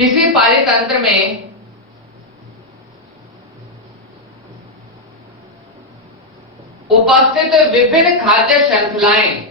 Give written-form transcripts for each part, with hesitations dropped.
किसी पारितंत्र में उपस्थित विभिन्न खाद्य श्रृंखलाएं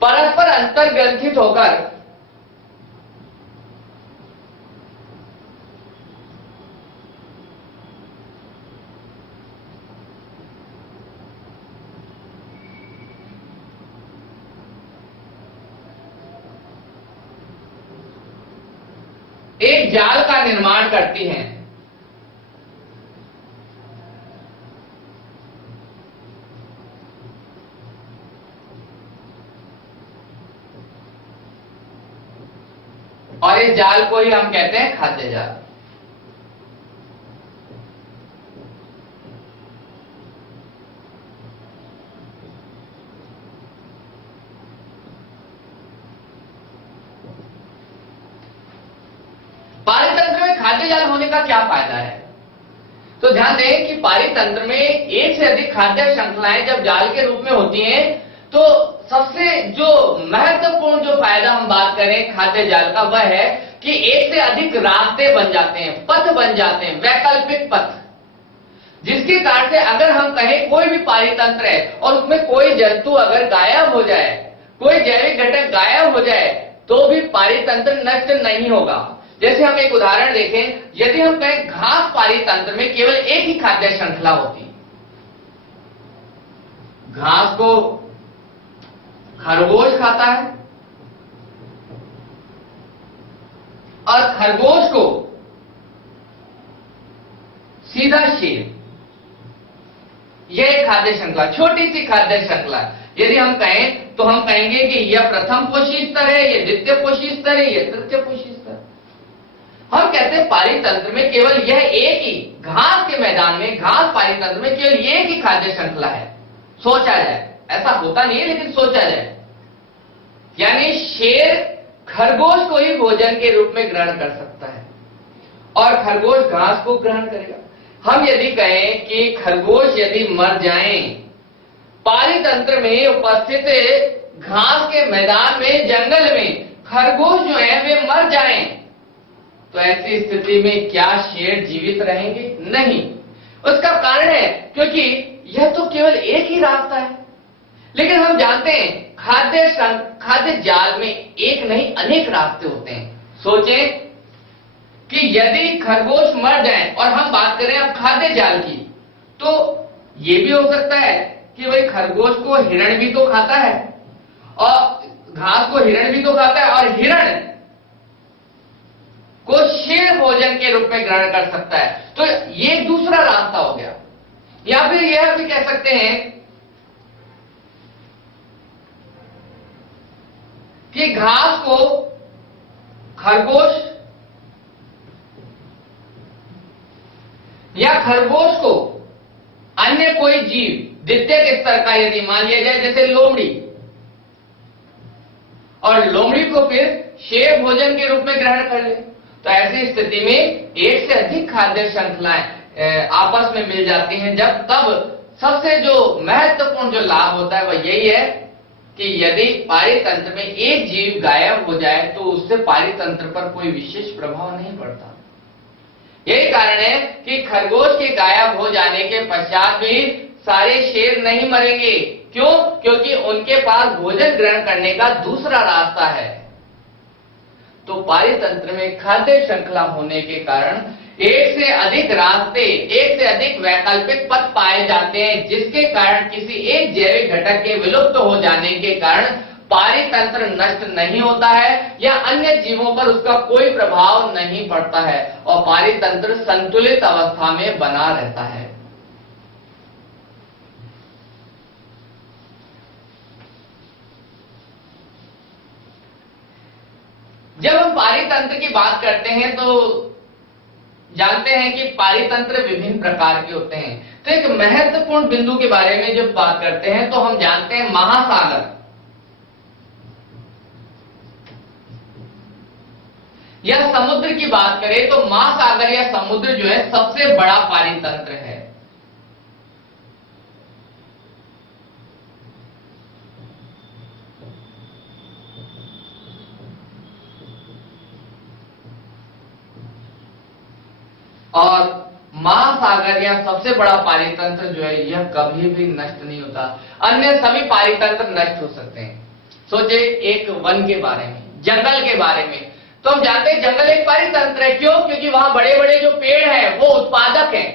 परस्पर अंतर्ग्रंथित होकर एक जाल का निर्माण करती हैं। और इस जाल को ही हम कहते हैं खाद्य जाल। पारितंत्र में खाद्य जाल होने का क्या फायदा है? तो ध्यान दें कि पारितंत्र में एक से अधिक खाद्य श्रृंखलाएं जब जाल के रूप में होती हैं, तो सबसे जो महत्वपूर्ण जो फायदा हम बात करें खाद्य जाल का, वह है कि एक से अधिक रास्ते बन जाते हैं, पथ बन जाते हैं, वैकल्पिक पथ, जिसके कारण से अगर हम कहें कोई भी पारितंत्र है और उसमें कोई जंतु अगर गायब हो जाए, कोई जैविक घटक गायब हो जाए, तो भी पारितंत्र नष्ट नहीं होगा। जैसे हम एक उदाहरण देखें, यदि हम कहें घास पारितंत्र में केवल एक ही खाद्य श्रृंखला होती, घास को खरगोश खाता है और खरगोश को सीधा शेर, यह एक खाद्य श्रृंखला, छोटी सी खाद्य श्रृंखला। यदि हम कहें तो हम कहेंगे कि यह प्रथम पोषी स्तर है, यह द्वितीय पोषी स्तर है, यह तृतीय पोषी स्तर। हम कहते हैं पारितंत्र में केवल यह एक ही, घास के मैदान में, घास पारितंत्र में केवल एक ही खाद्य श्रृंखला है। सोचा जाए, ऐसा होता नहीं है लेकिन सोचा जाए, यानी शेर खरगोश को ही भोजन के रूप में ग्रहण कर सकता है और खरगोश घास को ग्रहण करेगा। हम यदि कहें कि खरगोश यदि मर जाएं, पारितंत्र में उपस्थित घास के मैदान में, जंगल में खरगोश जो है वे मर जाएं, तो ऐसी स्थिति में क्या शेर जीवित रहेंगे? नहीं। उसका कारण है क्योंकि यह तो केवल एक ही रास्ता है। लेकिन हम जानते हैं खाद्य जाल में एक नहीं अनेक रास्ते होते हैं। सोचें कि यदि खरगोश मर जाए और हम बात करें अब खाद्य जाल की, तो यह भी हो सकता है कि भाई खरगोश को हिरण भी तो खाता है और घास को हिरण भी तो खाता है और हिरण को शेर भोजन के रूप में ग्रहण कर सकता है। तो ये दूसरा रास्ता हो गया। या फिर यह भी कह सकते हैं कि घास को खरगोश या खरगोश को अन्य कोई जीव द्वितीय स्तर का यदि मान लिया जाए, जैसे लोमड़ी, और लोमड़ी को फिर शेर भोजन के रूप में ग्रहण कर ले, तो ऐसी स्थिति में एक से अधिक खाद्य श्रृंखलाएं आपस में मिल जाती हैं। जब तब सबसे जो महत्वपूर्ण जो लाभ होता है वह यही है कि यदि पारितंत्र में एक जीव गायब हो जाए तो उससे पारितंत्र पर कोई विशेष प्रभाव नहीं पड़ता। यही कारण है कि खरगोश के गायब हो जाने के पश्चात भी सारे शेर नहीं मरेंगे। क्यों? क्योंकि उनके पास भोजन ग्रहण करने का दूसरा रास्ता है। तो पारितंत्र में खाद्य श्रृंखला होने के कारण एक से अधिक रास्ते, एक से अधिक वैकल्पिक पथ पाए जाते हैं, जिसके कारण किसी एक जैविक घटक के विलुप्त हो जाने के कारण पारितंत्र नष्ट नहीं होता है या अन्य जीवों पर उसका कोई प्रभाव नहीं पड़ता है और पारितंत्र संतुलित अवस्था में बना रहता है। जब हम पारितंत्र की बात करते हैं तो जानते हैं कि पारितंत्र विभिन्न प्रकार के होते हैं। तो एक महत्वपूर्ण बिंदु के बारे में जब बात करते हैं तो हम जानते हैं महासागर या समुद्र की बात करें तो महासागर या समुद्र जो है सबसे बड़ा पारितंत्र है। और महासागर या सबसे बड़ा पारितंत्र जो है यह कभी भी नष्ट नहीं होता। अन्य सभी पारितंत्र नष्ट हो सकते हैं। सोचे एक वन के बारे में, जंगल के बारे में, तो हम जानते हैं जंगल एक पारितंत्र है। क्यों? क्योंकि वहां बड़े बड़े जो पेड़ हैं वो उत्पादक हैं,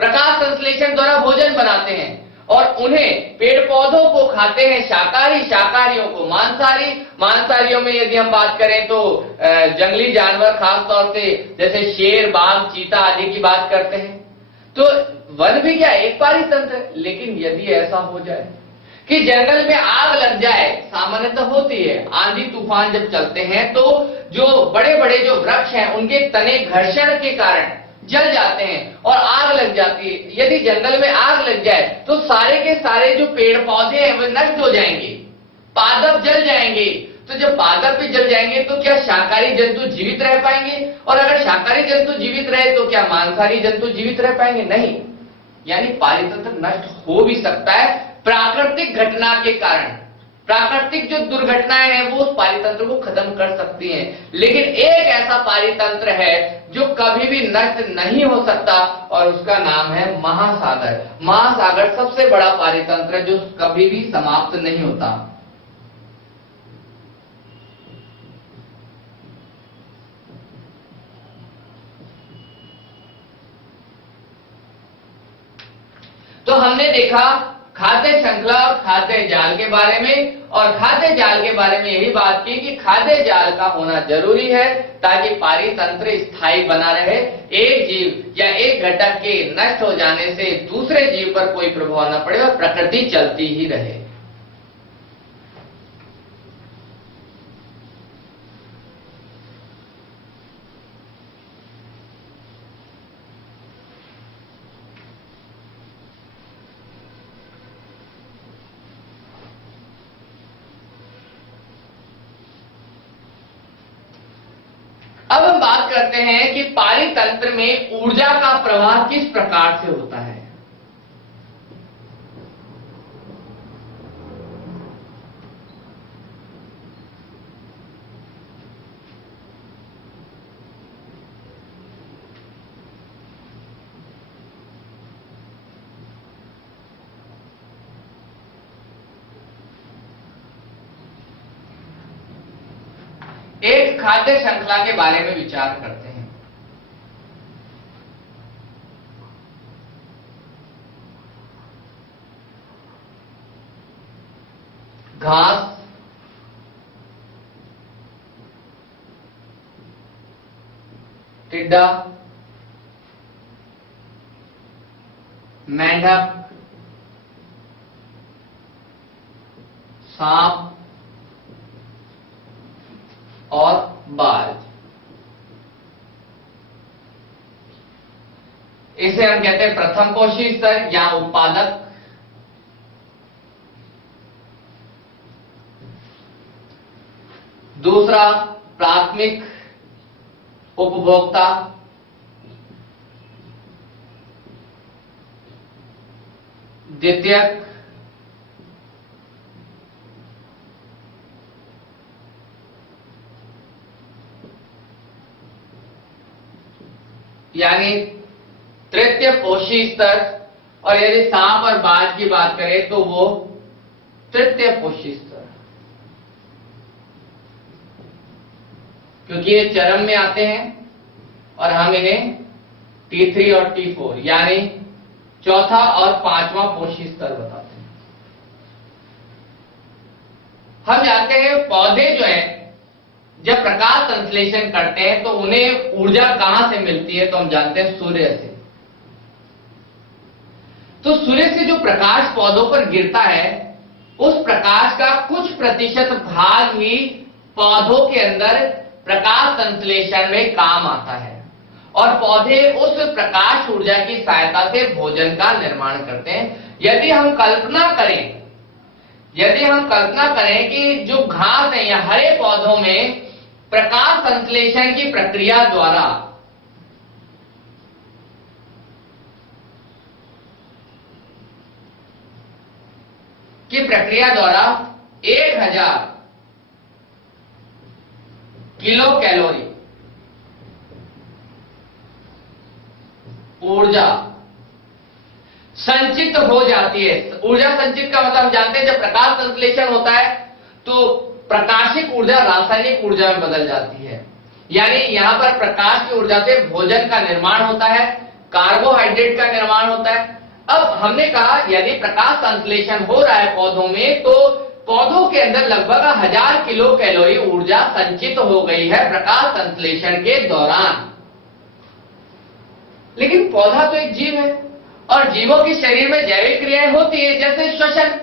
प्रकाश संश्लेषण द्वारा भोजन बनाते हैं और उन्हें पेड़ पौधों को खाते हैं शाकाहारी, शाकाहारियों को मांसाहारी। मांसाहारियों में यदि हम बात करें तो जंगली जानवर, खास तौर से जैसे शेर, बाघ, चीता आदि की बात करते हैं। तो वन भी क्या एक पारितंत्र है। लेकिन यदि ऐसा हो जाए कि जंगल में आग लग जाए, सामान्यतः होती है, आंधी तूफान जब चलते हैं तो जो बड़े बड़े जो वृक्ष हैं उनके तने घर्षण के कारण जल जाते हैं और आग लग जाती है। यदि जंगल में आग लग जाए तो सारे के सारे जो पेड़ पौधे हैं वे नष्ट हो जाएंगे, पादप जल जाएंगे। तो जब पादप भी जल जाएंगे तो क्या शाकाहारी जंतु जीवित रह पाएंगे? और अगर शाकाहारी जंतु जीवित रहे तो क्या मांसाहारी जंतु जीवित रह पाएंगे? नहीं। यानी पारितंत्र नष्ट हो भी सकता है प्राकृतिक घटना के कारण। प्राकृतिक जो दुर्घटनाएं हैं वो उस पारितंत्र को खत्म कर सकती हैं। लेकिन एक ऐसा पारितंत्र है जो कभी भी नष्ट नहीं हो सकता और उसका नाम है महासागर। महासागर सबसे बड़ा पारितंत्र है जो कभी भी समाप्त नहीं होता। तो हमने देखा खाद्य श्रृंखला और खाद्य जाल के बारे में, और खाद्य जाल के बारे में यही बात की कि खाद्य जाल का होना जरूरी है ताकि पारितंत्र स्थायी बना रहे। एक जीव या एक घटक के नष्ट हो जाने से दूसरे जीव पर कोई प्रभाव न पड़े और प्रकृति चलती ही रहे। अब हम बात करते हैं कि पारितंत्र में ऊर्जा का प्रवाह किस प्रकार से होता है। एक खाद्य श्रृंखला के बारे में विचार करते हैं। घास, टिड्डा, मेंढक, सांप और बाज, इसे हम कहते हैं प्रथम पोषी स्तर या उत्पादक। दूसरा प्राथमिक उपभोक्ता, द्वितीयक, यानी तृतीय पोषी स्तर, और यदि सांप और बाज की बात करें तो वो तृतीय पोषी स्तर, क्योंकि ये चरम में आते हैं और हम इन्हें T3 और T4 यानी चौथा और पांचवा पोषी स्तर बताते हैं। हम जानते हैं पौधे जो हैं जब प्रकाश संश्लेषण करते हैं तो उन्हें ऊर्जा कहां से मिलती है, तो हम जानते हैं सूर्य से। तो सूर्य से जो प्रकाश पौधों पर गिरता है उस प्रकाश का कुछ प्रतिशत भाग ही पौधों के अंदर प्रकाश संश्लेषण में काम आता है और पौधे उस प्रकाश ऊर्जा की सहायता से भोजन का निर्माण करते हैं। यदि हम कल्पना करें कि जो घास है या हरे पौधों में प्रकाश संश्लेषण की प्रक्रिया द्वारा की प्रक्रिया द्वारा 1000 किलो कैलोरी ऊर्जा संचित हो जाती है। ऊर्जा संचित का मतलब हम जानते हैं जब प्रकाश संश्लेषण होता है तो प्रकाशिक ऊर्जा रासायनिक ऊर्जा में बदल जाती है। यानी यहां पर प्रकाश की ऊर्जा से भोजन का निर्माण होता है, कार्बोहाइड्रेट का निर्माण होता है। अब हमने कहा यदि प्रकाश संश्लेषण हो रहा है पौधों में तो पौधों के अंदर लगभग 1000 किलो कैलोरी ऊर्जा संचित हो गई है प्रकाश संश्लेषण के दौरान। लेकिन पौधा तो एक जीव है और जीवों के शरीर में जैविक क्रियाएं होती है, जैसे श्वसन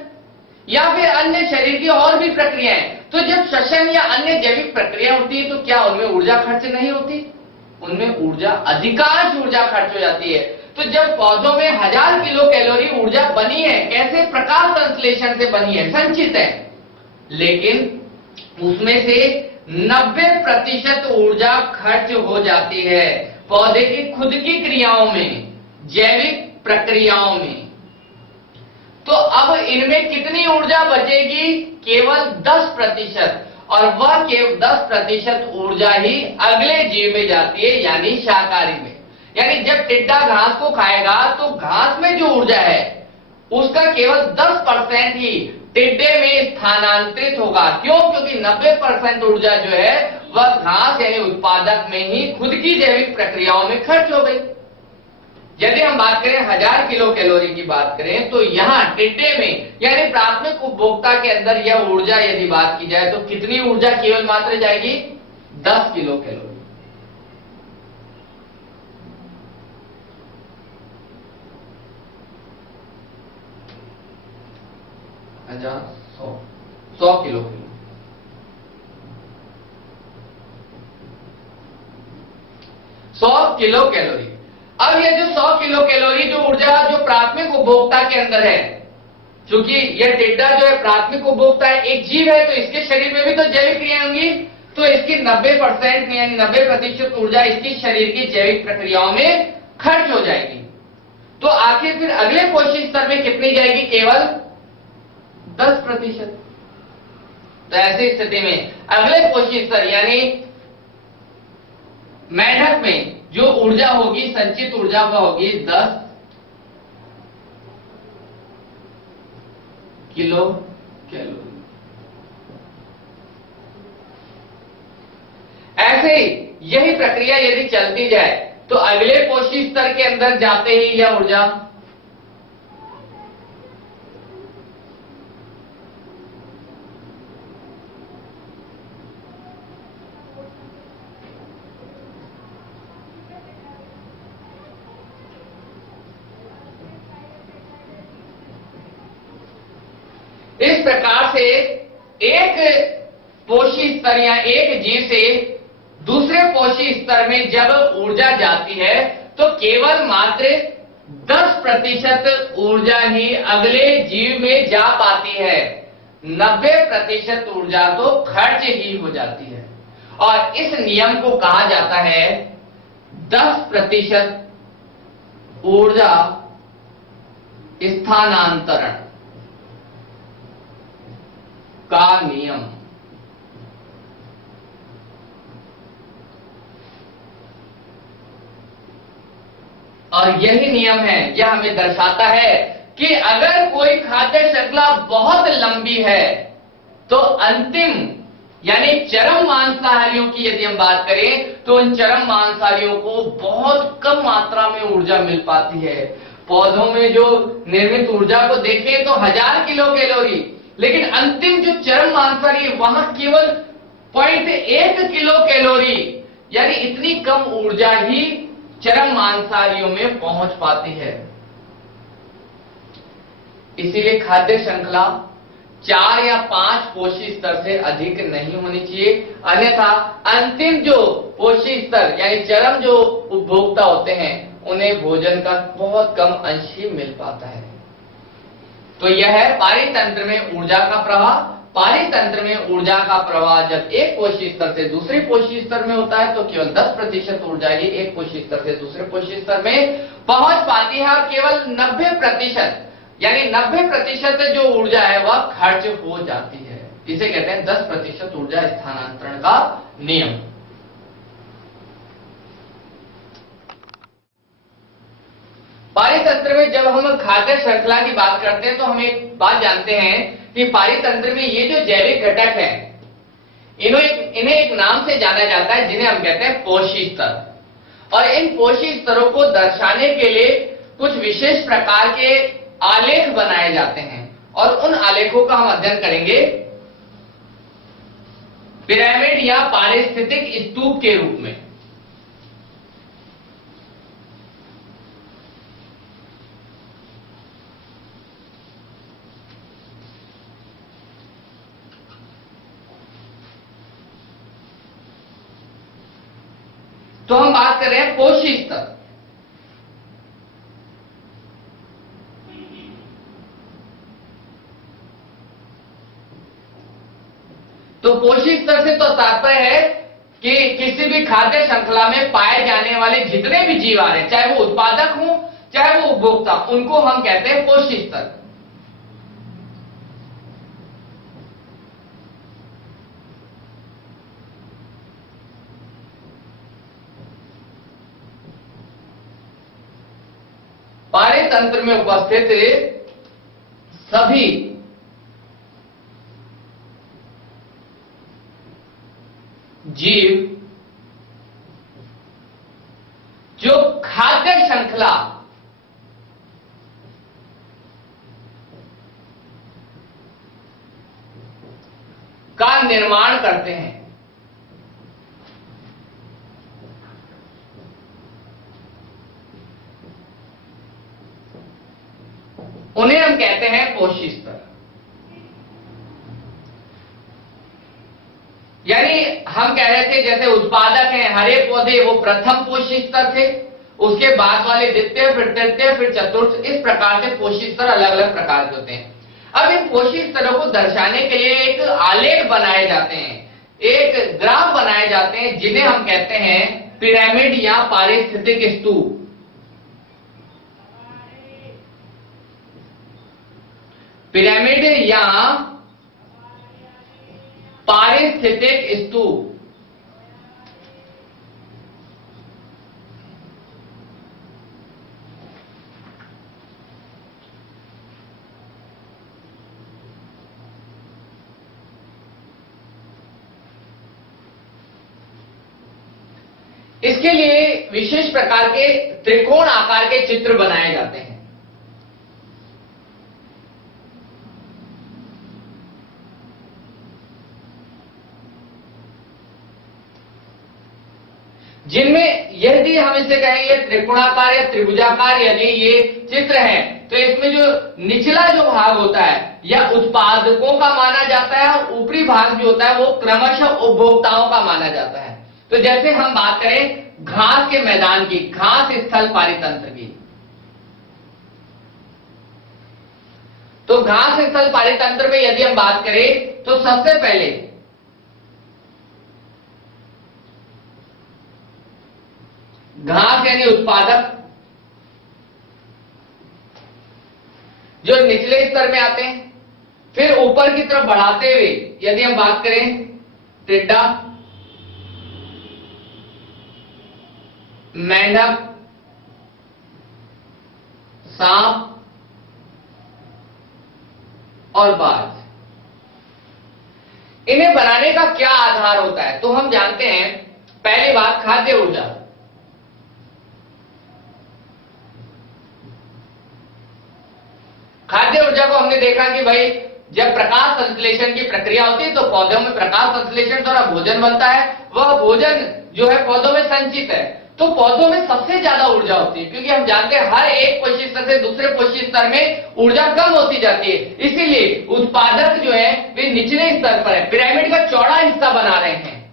या फिर अन्य शरीर की और भी प्रक्रियाएं। तो जब श्वसन या अन्य जैविक प्रक्रिया होती है तो क्या उनमें ऊर्जा खर्च नहीं होती? उनमें ऊर्जा, अधिकांश ऊर्जा खर्च हो जाती है। तो जब पौधों में 1000 किलो कैलोरी ऊर्जा बनी है, कैसे? प्रकाश संश्लेषण से बनी है, संचित है, लेकिन उसमें से 90% ऊर्जा खर्च हो जाती है पौधे की खुद की क्रियाओं में, जैविक प्रक्रियाओं में। तो अब इनमें कितनी ऊर्जा बचेगी? केवल 10%, और वह केवल 10% ऊर्जा ही अगले जीव में जाती है, यानी शाकाहारी में। यानी जब टिड्डा घास को खाएगा तो घास में जो ऊर्जा है उसका केवल 10% ही टिड्डे में स्थानांतरित होगा। क्यों? क्योंकि 90% ऊर्जा जो है वह घास यानी उत्पादक में ही खुद की जैविक प्रक्रियाओं में खर्च हो गई। यदि हम बात करें 1000 किलो कैलोरी की बात करें तो यहां टिड्डे में यानी प्राथमिक उपभोक्ता के अंदर यह ऊर्जा यदि बात की जाए तो कितनी ऊर्जा केवल मात्र जाएगी? 10 किलो कैलोरी। अच्छा, 100 किलो कैलोरी। 100 kilo calorie. अब ये जो 100 किलो कैलोरी जो ऊर्जा जो प्राथमिक उपभोक्ता के अंदर है, क्योंकि यह टिड्डा जो है प्राथमिक उपभोक्ता है, एक जीव है, तो इसके शरीर में भी तो जैविक क्रियाएं होंगी, तो इसकी 90% यानी 90% ऊर्जा इसकी शरीर की जैविक प्रक्रियाओं में खर्च हो जाएगी। तो आखिर फिर अगले कोशिश स्तर में कितनी जाएगी? केवल 10%। तो ऐसी स्थिति में अगले कोशिश स्तर यानी मेढक में जो ऊर्जा होगी, संचित ऊर्जा वह होगी 10 किलो कैलोरी। ऐसे ही यही प्रक्रिया यदि चलती जाए तो अगले कोशिश स्तर के अंदर जाते ही यह ऊर्जा इस प्रकार से एक पोषी स्तर या एक जीव से दूसरे पोषी स्तर में जब ऊर्जा जाती है तो केवल मात्र 10% ऊर्जा ही अगले जीव में जा पाती है। 90% ऊर्जा तो खर्च ही हो जाती है। और इस नियम को कहा जाता है 10% ऊर्जा स्थानांतरण का नियम। और यही नियम है, यह हमें दर्शाता है कि अगर कोई खाद्य श्रृंखला बहुत लंबी है तो अंतिम यानी चरम मांसाहारियों की यदि हम बात करें तो उन चरम मांसाहारियों को बहुत कम मात्रा में ऊर्जा मिल पाती है। पौधों में जो निर्मित ऊर्जा को देखें तो 1000 किलो कैलोरी, लेकिन अंतिम जो चरम मांसाहारी है वहां केवल 0.1 किलो कैलोरी, यानी इतनी कम ऊर्जा ही चरम मांसाहारियों में पहुंच पाती है। इसीलिए खाद्य श्रृंखला 4 या 5 पोषी स्तर से अधिक नहीं होनी चाहिए, अन्यथा अंतिम जो पोषी स्तर यानी चरम जो उपभोक्ता होते हैं उन्हें भोजन का बहुत कम अंश ही मिल पाता है। तो यह है पारितंत्र में ऊर्जा का प्रवाह। पारितंत्र में ऊर्जा का प्रवाह जब एक पोषी स्तर से दूसरे पोषी स्तर में होता है तो केवल 10% ऊर्जा ही एक पोषी स्तर से दूसरे पोषी स्तर में पहुंच पाती है, और केवल 90% यानी 90% जो ऊर्जा है वह खर्च हो जाती है। इसे कहते हैं 10% ऊर्जा स्थानांतरण का नियम। पारितंत्र में जब हम खाद्य श्रृंखला की बात करते हैं तो हम एक बात जानते हैं कि पारितंत्र में ये जो जैविक घटक है इन्हें एक नाम से जाना जाता है जिन्हें हम कहते हैं पोषी स्तर। और इन पोषी स्तरों को दर्शाने के लिए कुछ विशेष प्रकार के आलेख बनाए जाते हैं, और उन आलेखों का हम अध्ययन करेंगे पिरामिड या पारिस्थितिक स्तूप के रूप में। तो हम बात कर रहे हैं पोषी स्तर। तो पोषी स्तर से तो तात्पर्य है कि किसी भी खाद्य श्रृंखला में पाए जाने वाले जितने भी जीव आ रहे हैं, चाहे वो उत्पादक हो चाहे वो उपभोक्ता, उनको हम कहते हैं पोषी स्तर। पारितंत्र में उपस्थित सभी जीव जो खाद्य श्रृंखला का निर्माण करते हैं उन्हें हम कहते हैं पोषी स्तर। यानी हम कह रहे थे जैसे उत्पादक हैं हरे पौधे, वो प्रथम पोषी स्तर थे, उसके बाद वाले द्वितीय, फिर तृतीय, फिर चतुर्थ, इस प्रकार से पोषी स्तर अलग अलग प्रकार के होते हैं। अब इन पोषी स्तरों को दर्शाने के लिए एक आलेख बनाए जाते हैं, एक ग्राफ बनाए जाते हैं जिन्हें हम कहते हैं पिरामिड या पारिस्थितिक स्तूप। पिरामिड या पारिस्थितिक स्तूप। इसके लिए विशेष प्रकार के त्रिकोण आकार के चित्र बनाए जाते हैं। जिनमें यदि हम इसे कहेंगे त्रिकोणाकार या त्रिभुजाकार यदि ये चित्र है तो इसमें जो निचला जो भाग होता है यह उत्पादकों का माना जाता है और ऊपरी भाग जो होता है वो क्रमशः उपभोक्ताओं का माना जाता है। तो जैसे हम बात करें घास के मैदान की, घास स्थल पारितंत्र की, तो घास स्थल पारितंत्र में यदि हम बात करें तो सबसे पहले घास यानी उत्पादक जो निचले स्तर में आते हैं, फिर ऊपर की तरफ बढ़ाते हुए यदि हम बात करें टिड्डा, मेंढक, सांप और बाज, इन्हें बनाने का क्या आधार होता है? तो हम जानते हैं पहली बात खाद्य ऊर्जा। खाद्य ऊर्जा को हमने देखा कि भाई जब प्रकाश संश्लेषण की प्रक्रिया होती है तो पौधों में प्रकाश संश्लेषण द्वारा भोजन बनता है, वह भोजन जो है पौधों में संचित है, तो पौधों में सबसे ज्यादा ऊर्जा होती है, क्योंकि हम जानते हैं हर एक पोषी स्तर से दूसरे पोषी स्तर में ऊर्जा कम होती जाती है। इसीलिए उत्पादक जो है वे निचले स्तर पर है, पिरामिड का चौड़ा हिस्सा बना रहे हैं।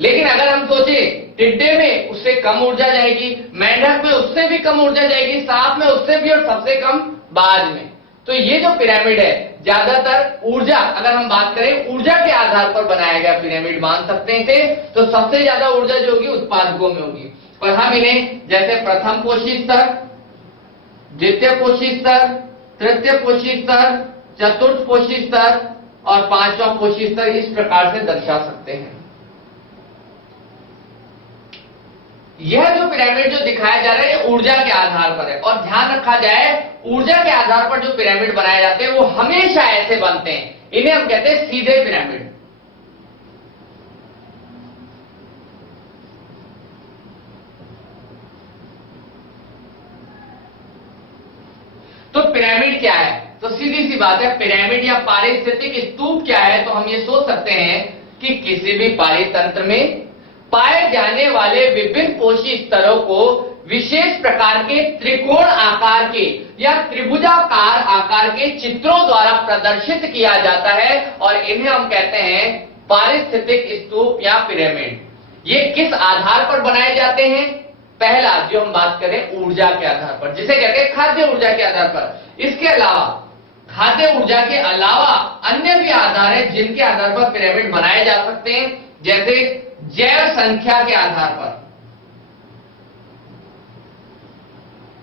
लेकिन अगर हम सोचे टिड्डे में उससे कम ऊर्जा जाएगी, मेंढक में उससे भी कम ऊर्जा जाएगी, सांप में उससे भी, और सबसे कम बाज में। तो ये जो पिरामिड है ज्यादातर ऊर्जा, अगर हम बात करें ऊर्जा के आधार पर बनाया गया पिरामिड मान सकते हैं इसे, तो सबसे ज्यादा ऊर्जा जो होगी उत्पादकों में होगी। और हम इन्हें जैसे प्रथम पोषी स्तर, द्वितीय पोषी स्तर, तृतीय पोषी स्तर, चतुर्थ पोषी स्तर और पांचवा पोषी स्तर इस प्रकार से दर्शा सकते हैं। यह जो पिरामिड जो दिखाया जा रहा है ऊर्जा के आधार पर है, और ध्यान रखा जाए ऊर्जा के आधार पर जो पिरामिड बनाए जाते हैं वो हमेशा ऐसे बनते हैं, इन्हें हम कहते हैं सीधे पिरामिड। तो पिरामिड क्या है? तो सीधी सी बात है, पिरामिड या पारिस्थितिक स्तूप क्या है? तो हम ये सोच सकते हैं कि किसी भी पारितंत्र में पाए जाने वाले विभिन्न पोषी स्तरों को विशेष प्रकार के त्रिकोण आकार के या त्रिभुजाकार आकार के चित्रों द्वारा प्रदर्शित किया जाता है, और इन्हें हम कहते हैं पारिस्थितिक स्तूप या पिरामिड। ये किस आधार पर बनाए जाते हैं? पहला जो हम बात करें ऊर्जा के आधार पर, जिसे कहते हैं खाद्य ऊर्जा के आधार पर। इसके अलावा खाद्य ऊर्जा के अलावा अन्य भी आधार है जिनके आधार पर पिरामिड बनाए जा सकते हैं, जैसे जैव संख्या के आधार पर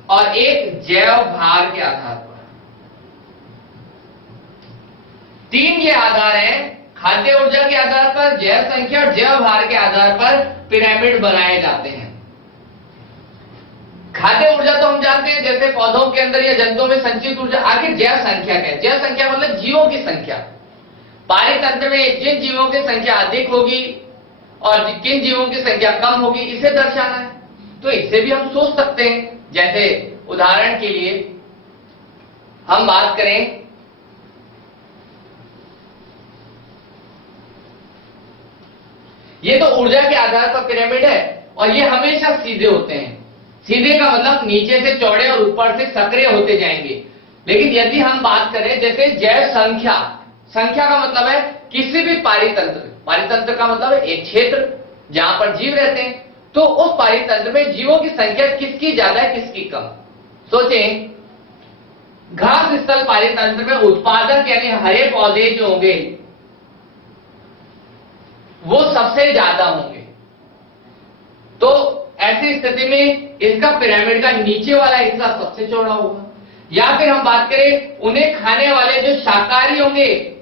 और एक जैव भार के आधार पर। तीन ये आधार हैं, खाद्य ऊर्जा के आधार पर, जैव संख्या और जैव भार के आधार पर पिरामिड बनाए जाते हैं। खाद्य ऊर्जा तो हम जानते हैं जैसे पौधों के अंदर या जंतुओं में संचित ऊर्जा। आखिर जैव संख्या क्या है? जैव संख्या मतलब जीवों की संख्या। पारितंत्र में जिन जीवों की संख्या अधिक होगी और किन जीवों की संख्या कम होगी, इसे दर्शाना है। तो इससे भी हम सोच सकते हैं, जैसे उदाहरण के लिए हम बात करें ये तो ऊर्जा के आधार पर पिरामिड है, और ये हमेशा सीधे होते हैं। सीधे का मतलब नीचे से चौड़े और ऊपर से सक्रिय होते जाएंगे। लेकिन यदि हम बात करें जैसे जैव संख्या, संख्या का मतलब है किसी भी पारितंत्र, पारितंत्र का मतलब है एक क्षेत्र जहां पर जीव रहते हैं, तो उस पारितंत्र में जीवों की संख्या किसकी ज्यादा है किसकी कम। सोचें घास स्थल पारितंत्र में उत्पादक यानी हरे पौधे जो होंगे वो सबसे ज्यादा होंगे, तो ऐसी स्थिति में इसका पिरामिड का नीचे वाला हिस्सा सबसे चौड़ा होगा। या फिर हम बात करें उन्हें खाने वाले जो शाकाहारी होंगे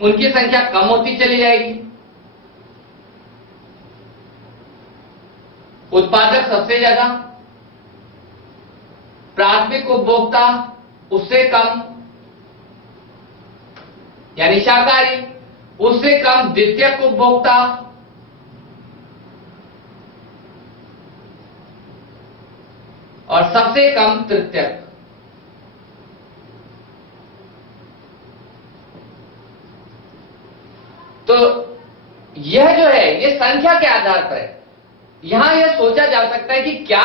उनकी संख्या कम होती चली जाएगी, उत्पादक सबसे ज्यादा, प्राथमिक उपभोक्ता उससे कम यानी शाकाहारी, उससे कम द्वितीयक उपभोक्ता, और सबसे कम तृतीयक। तो यह जो है ये संख्या के आधार पर है। यहां यह सोचा जा सकता है कि क्या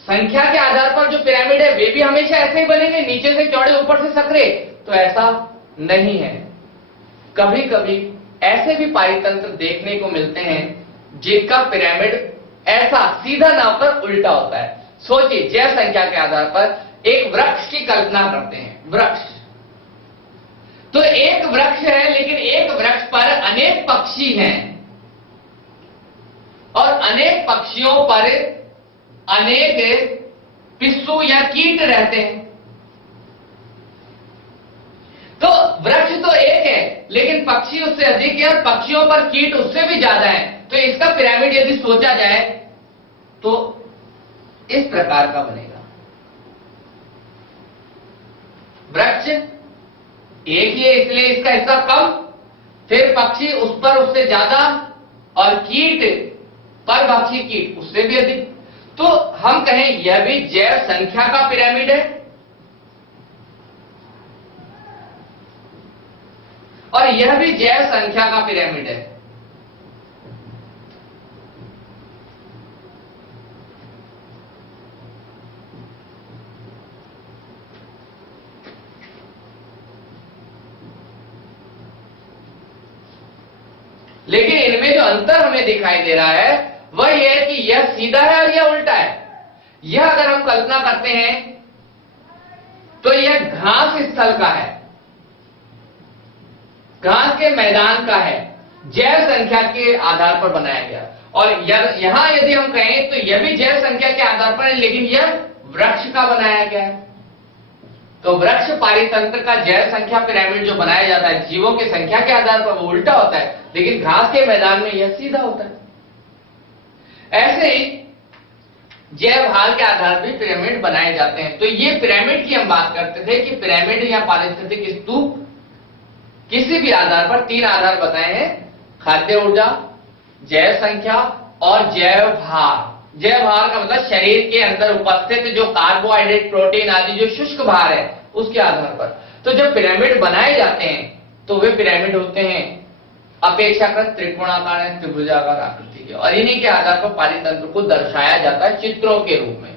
संख्या के आधार पर जो पिरामिड है वे भी हमेशा ऐसे ही बनेंगे, नीचे से चौड़े ऊपर से सक्रिय? तो ऐसा नहीं है। कभी कभी ऐसे भी पारितंत्र देखने को मिलते हैं जिनका पिरामिड ऐसा सीधा ना होकर उल्टा होता है। सोचिए जैव संख्या के आधार पर एक वृक्ष की कल्पना करते हैं। वृक्ष तो एक वृक्ष है, लेकिन एक वृक्ष पर अनेक पक्षी हैं और अनेक पक्षियों पर अनेक पिस्सू या कीट रहते हैं। तो वृक्ष तो एक है लेकिन पक्षी उससे अधिक है और पक्षियों पर कीट उससे भी ज्यादा है। तो इसका पिरामिड यदि सोचा जाए तो इस प्रकार का बनेगा। वृक्ष एक ही है इसलिए इसका हिस्सा कम, फिर पक्षी उस पर उससे ज्यादा और कीट पर पक्षी कीट उससे भी अधिक। तो हम कहें यह भी जैव संख्या का पिरामिड है और यह भी जैव संख्या का पिरामिड है। लेकिन इनमें जो अंतर हमें दिखाई दे रहा है वह यह है कि यह सीधा है और यह उल्टा है। यह अगर हम कल्पना करते हैं तो यह घास स्थल का है, घास के मैदान का है, जैव संख्या के आधार पर बनाया गया। और यहां यदि हम कहें तो यह भी जैव संख्या के आधार पर है, लेकिन यह वृक्ष का बनाया गया है। तो वृक्ष पारितंत्र का जैव संख्या पिरामिड जो बनाया जाता है जीवों की संख्या के आधार पर वो उल्टा होता है, लेकिन घास के मैदान में यह सीधा होता है। ऐसे ही जैव हाल के आधार पर पिरामिड बनाए जाते हैं। तो ये पिरामिड की हम बात करते थे कि पिरामिड या पारिस्थितिक स्तूप किसी भी आधार पर 3 आधार बताए हैं, खाद्य ऊर्जा, जैव संख्या और जैव भार। जैव भार का मतलब शरीर के अंदर उपस्थित जो कार्बोहाइड्रेट, प्रोटीन आदि जो शुष्क भार है उसके आधार पर। तो जब पिरामिड बनाए जाते हैं तो वे पिरामिड होते हैं अपेक्षाकृत त्रिकोणाकार या त्रिभुजाकार आकृति के, और इन्हीं के आधार पर पारितंत्र को दर्शाया जाता है चित्रों के रूप में।